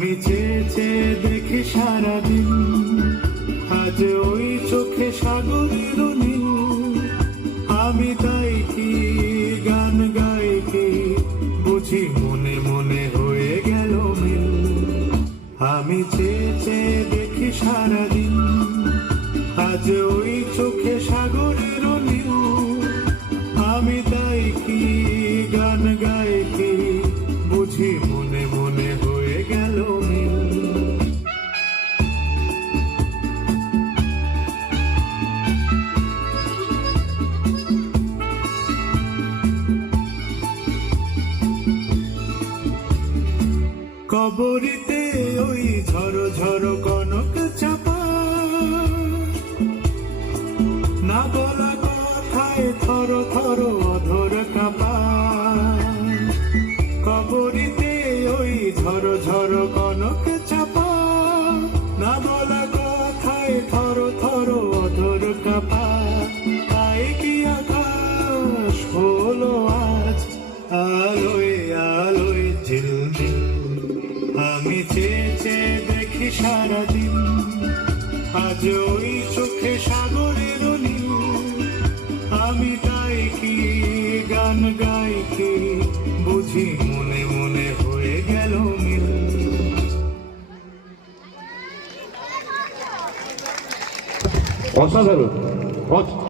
আমি চেয়ে চেয়ে দেখি সারাদিন, আজ ওই চোখে সাগরের নীল। আমি তাই কি গান গাই কি, বুঝি মনে মনে হয়ে গেল মিল। আমি চেয়ে চেয়ে দেখি সারাদিন, আজ ওই চোখে সাগরের নীল। আমি তাই কি গান গাই কি, বুঝি মনে মনে হয়ে গেল মিল। কবরিতে ওই ঝড়ো ঝড়ো কনক চাপা, না বলা কথায় থর থর অধর কাঁপা। কবরিতে ওই ঝড়ো ঝড়ো কনক চাপা, না বলা কথায় থর থর অধর কাঁপা। তাই কি আকাশ হলো আজ আলোয় আলোয় ঝিলমিল। আমি চেয়ে চেয়ে দেখি সারাদিন, আজ ওই চোখে সাগরের নীল। আমি তাই কি গান গাই কি, বুঝি মনে মনে হয়ে গেল মিল। অসাধারণ।